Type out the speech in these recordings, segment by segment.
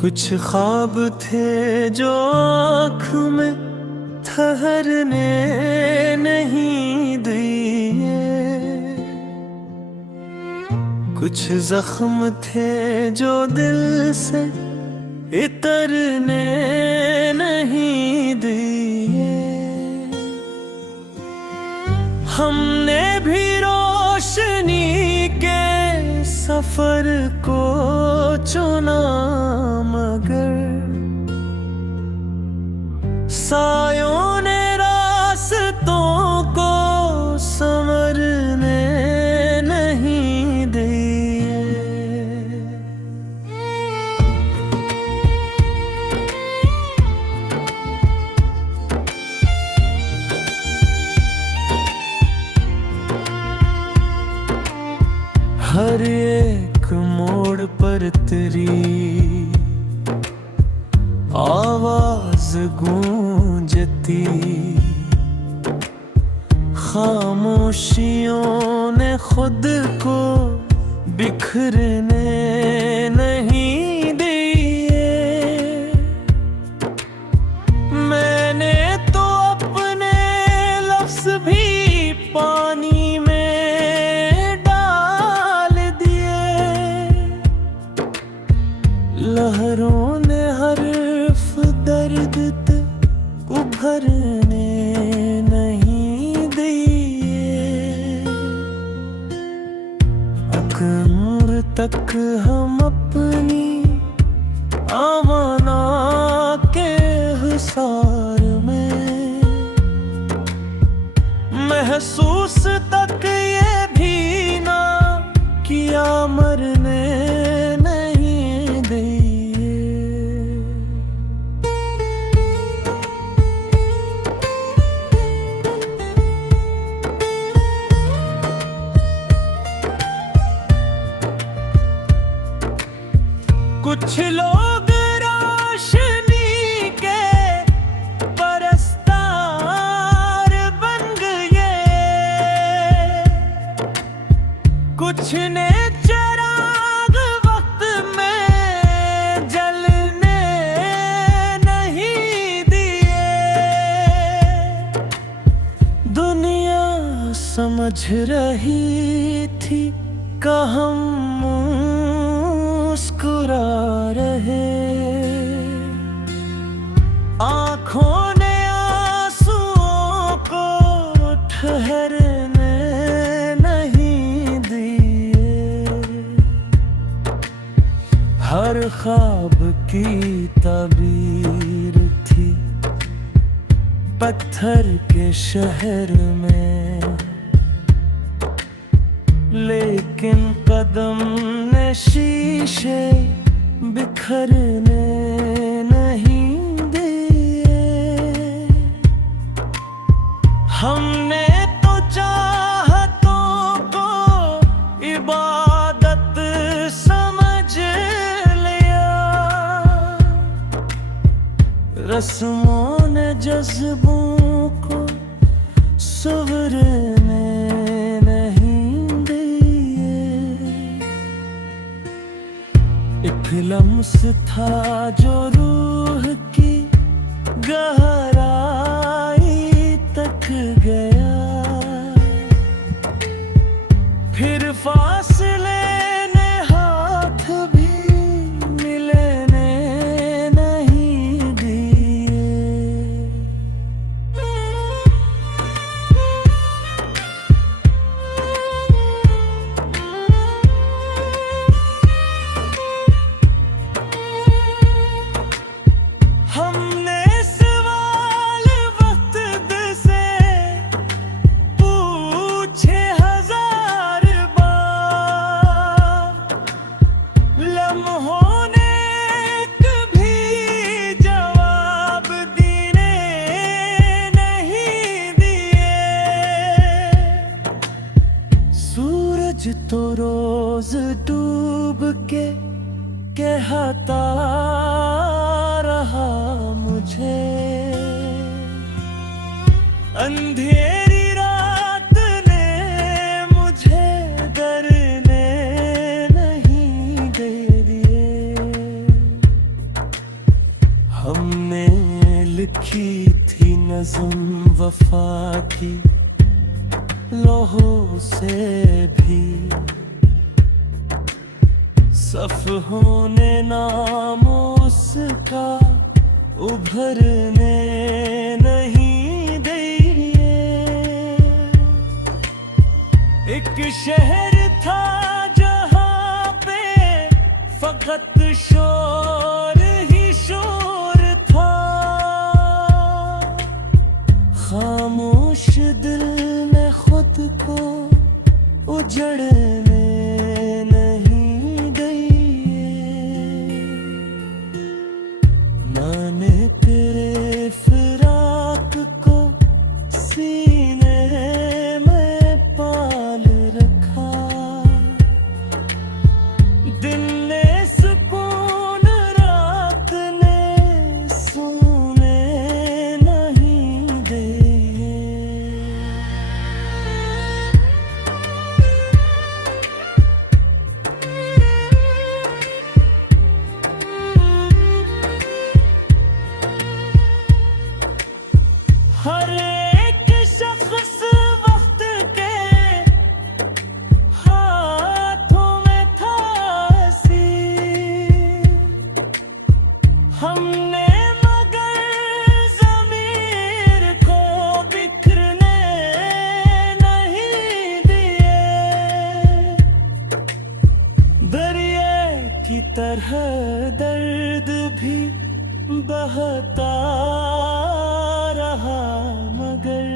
कुछ ख्वाब थे जो आँख में ठहरने नहीं दिए, कुछ जख्म थे जो दिल से इतरने नहीं दिए। हमने भी रोशनी के सफर को चुना, मगर सायों ने रास्तों को संवरने नहीं दिए। हर एक मोड़ पर तेरी आवाज गूंजती, खामोशियों ने खुद को बिखरने नहीं दिए। मैंने तो अपने लफ्ज भी पानी में डाल दिए, लहरों ने हर्फ दर्द उभरने नहीं दिए। अकमर तक हम अपनी आवाना के हिसार में, महसूस तक ये भी ना किया मरने नहीं दिए। कुछ लोग रोशनी के परस्तार बन गए, कुछ ने चिराग वक्त में जलने नहीं दिए। दुनिया समझ रही थी कि हम मुस्कुरा रहे, आँखों ने आंसुओं को ठहरने नहीं दिए। हर ख्वाब की ताबीर थी पत्थर के शहर में, लेकिन कदम ने शीशे बिखरने नहीं दिए। हमने तो चाहतों को इबादत समझ लिया, रस्मों ने जज्बों को संवरने नहीं दिए। एक लम्स था जो रूह की गहराई तक गया, फिर फासले ने हाथ भी मिलने नहीं दिए। हमने सवाल वक्त से पूछे हजार बार, लम्हों ने कभी जवाब देने नहीं दिए। सूरज तो रोज डूब के कहता रहा मुझे, अंधेरी रात ने मुझे डरने नहीं दे दिए। लिखी थी नज़्म वफा की लौहों से भी, सफ़हों ने नाम उसका उभरने नहीं दिए। एक शहर था जहाँ पे फकत शोर ही शोर था, खामोश दिल ने खुद को उजड़ने नहीं दिए। मैंने तेरे फिराक को सीने में पाल रखा, दिन ने सुकून रात ने सोने नहीं दिए। हर एक शख्स वक्त के हाथों में था असीर, हमने मगर ज़मीर को बिखरने नहीं दिए। दरिया की तरह दर्द भी बहता रहा, मगर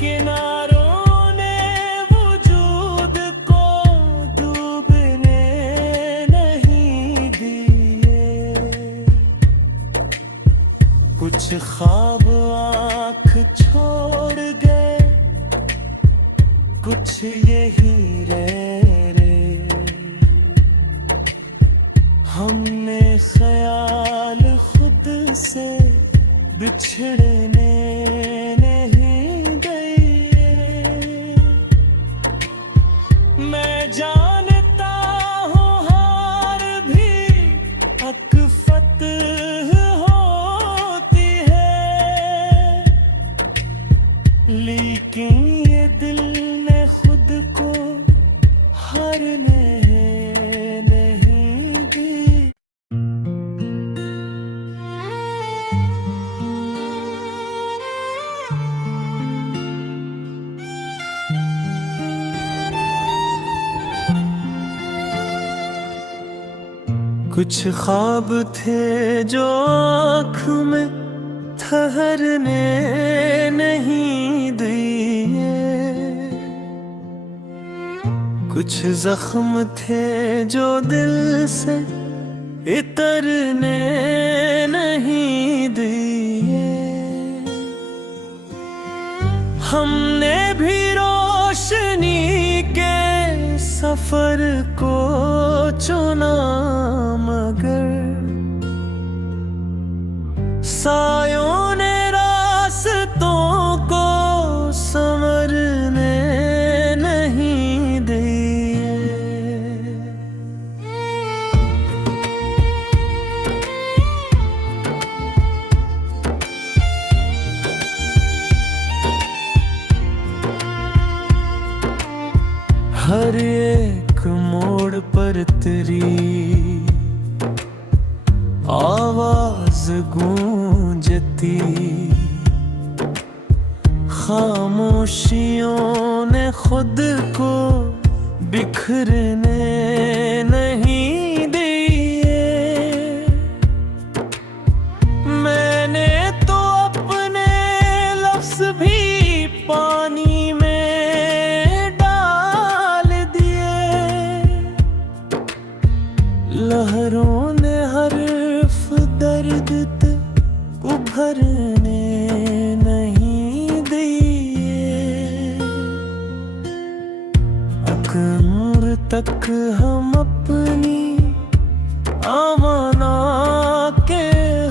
किनारों ने वजूद को डूबने नहीं दिए। कुछ ख्वाब आँख छोड़ गए, कुछ यही रह हमने ख्याल खुद से बिछड़ने नहीं दिए। मैं जानता हूँ हार भी अकफत होती है, लेकिन ये दिल ने खुद को हारने नहीं दी। कुछ ख्वाब थे जो आँख में ठहरने नहीं दिए, कुछ जख्म थे जो दिल से इतरने नहीं दिए। हमने भी रोशनी के सफर को चुना, मगर सायों ने रास्तों को संवरने नहीं दिए। हर एक मोड़ पर तेरी आवाज गूंजती, खामोशियों ने खुद को बिखरने नहीं दिए। मैंने तो अपने लफ्ज़ भी पानी में डाल दिए, लहरों ने हर्फ दर्द उभरने नहीं दिए। अकमर तक हम अपनी आवाना के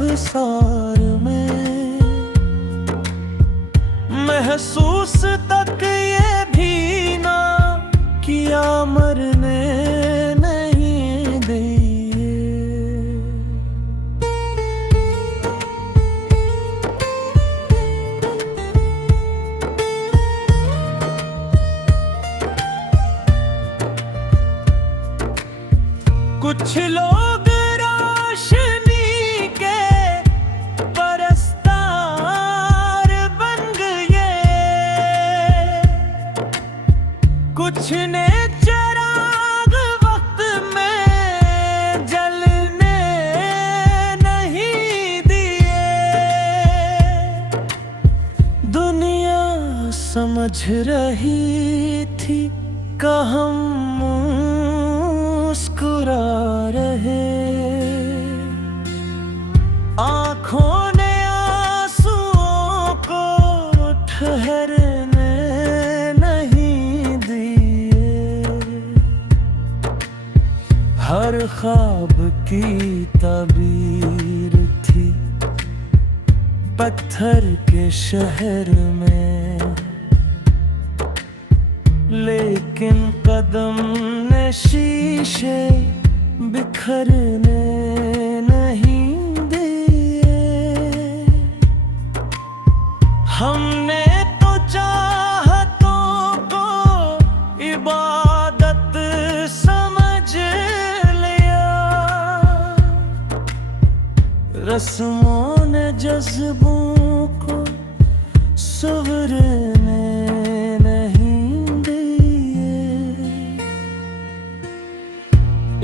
हिसार में, महसूस तक ये भी ना किया मरने नहीं दिए। लोग रोशनी के परस्तार बन गए, कुछ ने चिराग वक्त में जलने नहीं दिए। दुनिया समझ रही थी कि हम मुस्कुरा रहे, आंखों ने आंसुओं को ठहरने नहीं दिए। हर ख्वाब की तबीर थी पत्थर के शहर में, लेकिन कदम ने शीशे बिखरने नहीं दिए। हमने तो चाहतों को इबादत समझ लिया, रस्मों ने जज्बों को संवरने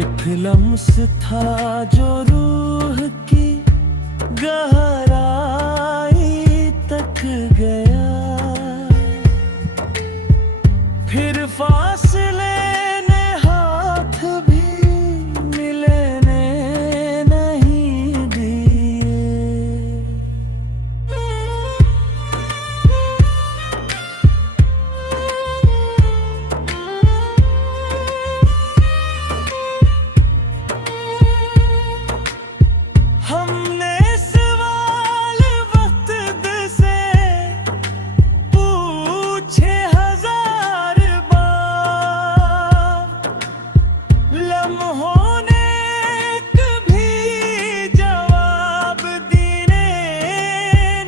एक लम्स था जो रूह की गहराई तक गया, फिर फासले ने हाथ भी मिलने नहीं दिए। हमने सवाल वक्त से पूछे 1000 बार, लम्हों ने कभी जवाब देने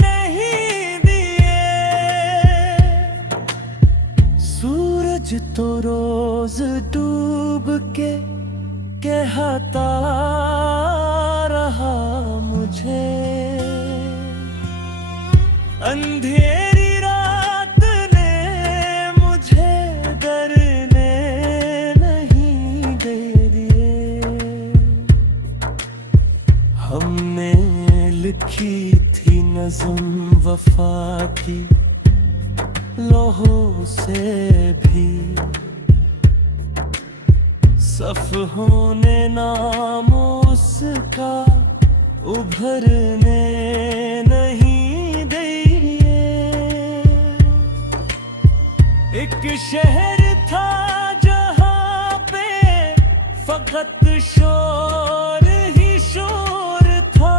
नहीं दिए। सूरज तो रोज डूब के कहता रहा मुझे, अंधेरी रात ने मुझे डरने नहीं दे दिए। हमने लिखी थी नज़्म वफा की लौहों से भी, सफ़हों ने नाम उसका उभरने नहीं दिए। एक शहर था जहाँ पे फकत शोर ही शोर था,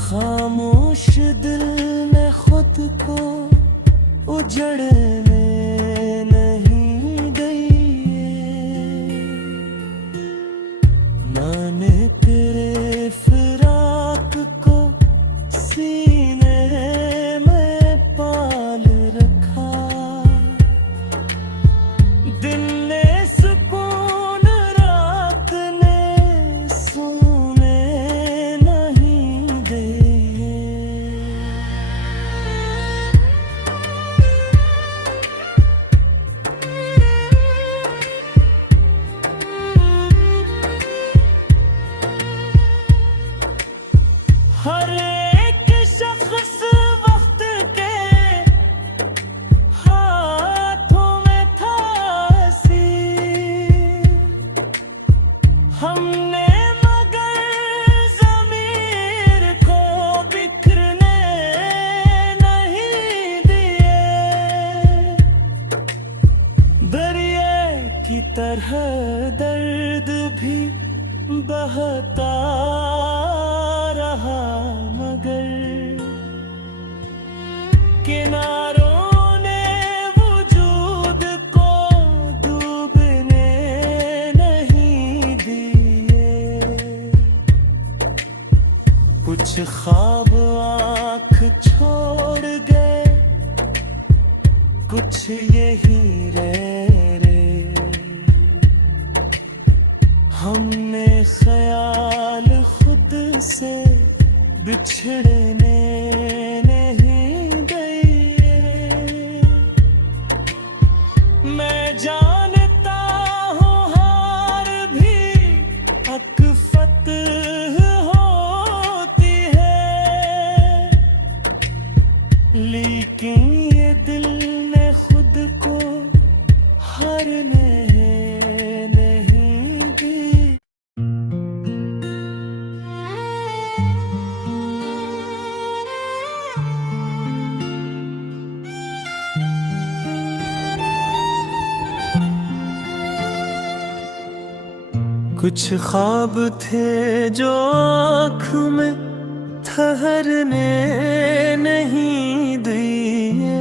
खामोश दिल ने खुद को उजड़ने नहीं दिए। मैंने तेरे फिराक को सीने में पाल रखा, दिन ने सुकून रात ने सोने नहीं दिए। हर एक शख्स वक्त के हाथों में था असीर, हमने मगर ज़मीर को बिखरने नहीं दिए। दरिया की तरह दर्द भी बहता रहा, मगर किनारों ने वजूद को डूबने नहीं दिए। कुछ ख्वाब आँख छोड़ गए, कुछ यही रह हमने ख्याल खुद से बिछड़ने नहीं दिए। मैं जानता हूँ हार भी अकफत होती है, लेकिन ये दिल ने खुद को हारने नहीं दी। कुछ ख्वाब थे जो आँख में ठहरने नहीं दिए,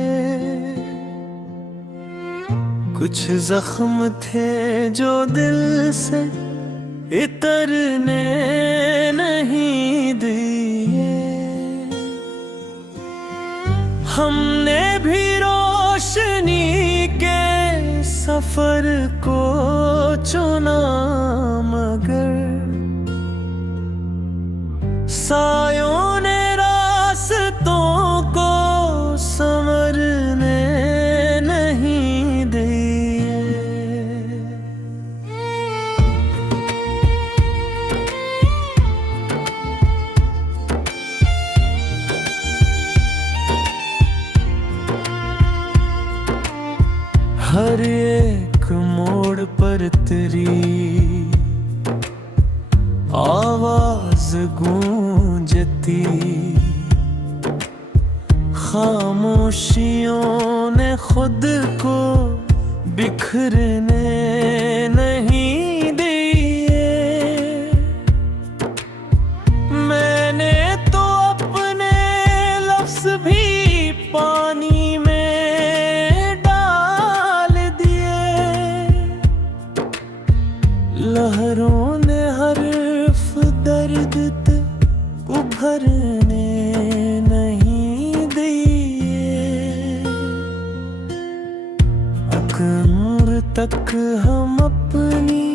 कुछ जख्म थे जो दिल से इतरने नहीं दिए। हमने भी रोशनी के सफर को चुना, मगर सायों ने रास्तों को संवरने नहीं दिए। हर एक मोड़ पर तेरी आवाज गूंजती, खामोशियों ने खुद को बिखरने नहीं दिए। मैंने तो अपने लफ्ज़ भी पानी में डाल दिए, लहरों ने हर्फ दर्द ते उभरने नहीं दिए। अकमर तक हम अपनी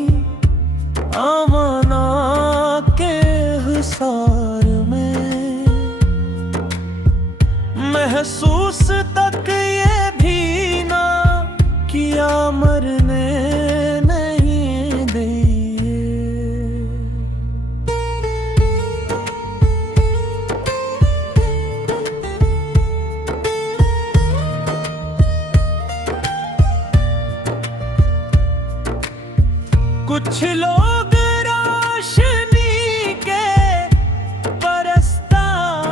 आवाना के हिसार में, महसूस तक ये भी ना किया मरने नहीं दिए। कुछ लोग रोशनी के परस्तार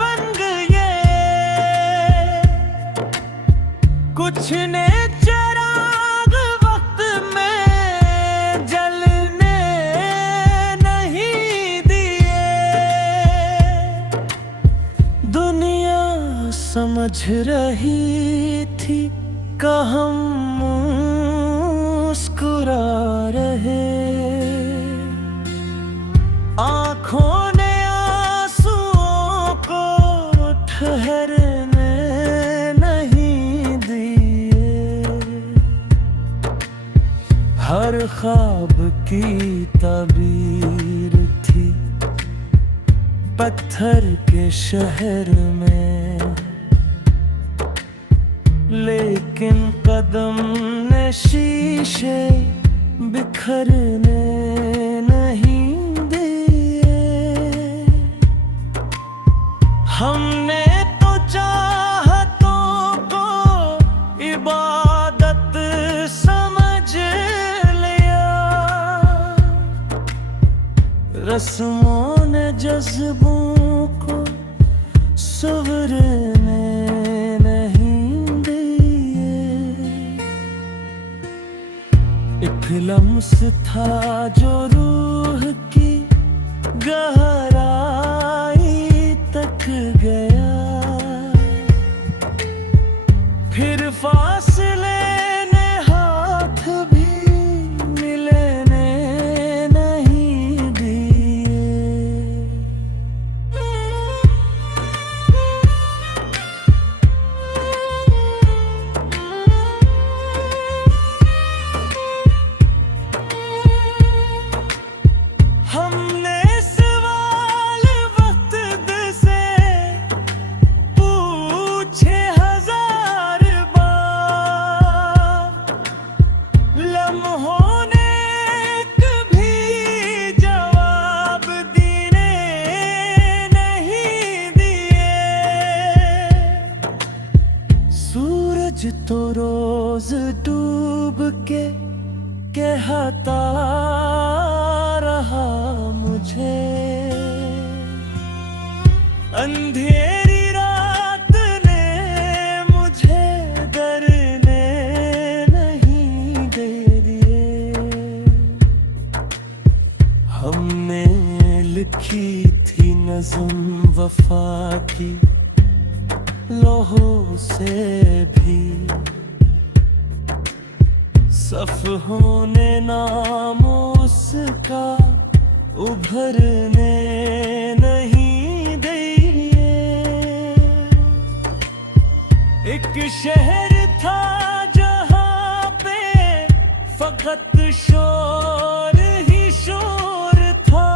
बन गए, कुछ ने चिराग वक्त में जलने नहीं दिए। दुनिया समझ रही थी कि हम मुस्कुरा रहे, आँखों ने आंसुओं को ठहरने नहीं दिए। हर ख्वाब की ताबीर थी पत्थर के शहर में, लेकिन कदम ने शीशे बिखरने नहीं दिए। हमने तो चाहतों को इबादत समझ लिया, रस्मों ने जज्बों को संवरने नहीं दिए। एक लम्स था जो रूह की गहराई तक गया, फिर फासले ने हाथ भी मिलने नहीं दिए। अंधेरी रात ने मुझे डरने नहीं दे दिए। हमने लिखी थी नज़्म वफा की लौहों से भी, सफ़हों ने नाम उसका उभरने नहीं दिए। एक शहर था जहाँ पे फकत शोर ही शोर था,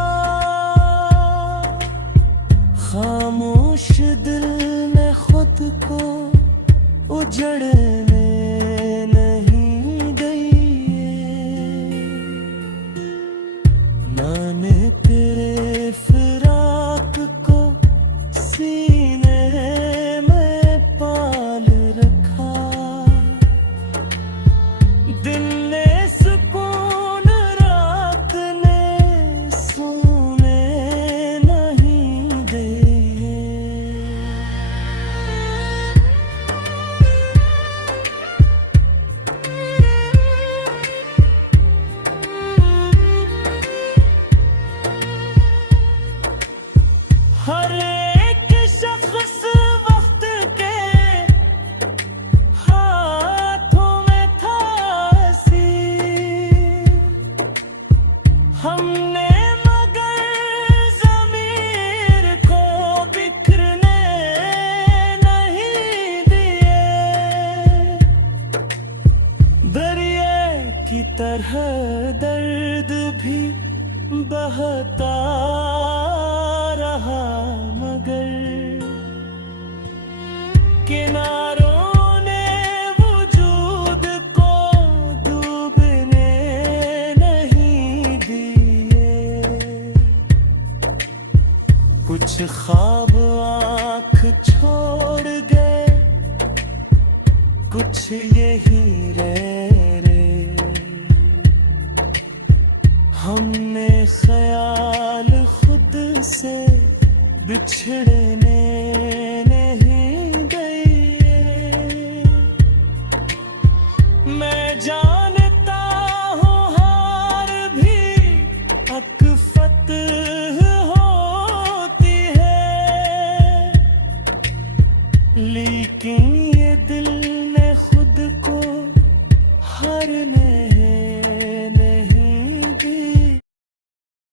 खामोश दिल में खुद को उजड़ने नहीं दिए। मैंने तेरे फिराक को सीने में पाल रखा, दिन ने सुकून रात ने सोने नहीं दिए। हर एक शख्स वक्त के हाथों में था असीर, हमने मगर ज़मीर को बिखरने नहीं दिए। दरिया की तरह दर्द भी बहता रहा, मगर किनारों ने वजूद को डूबने नहीं दिए। कुछ ख्वाब आँख छोड़ गए, कुछ यही रह। हमने ख्याल खुद से बिछड़ने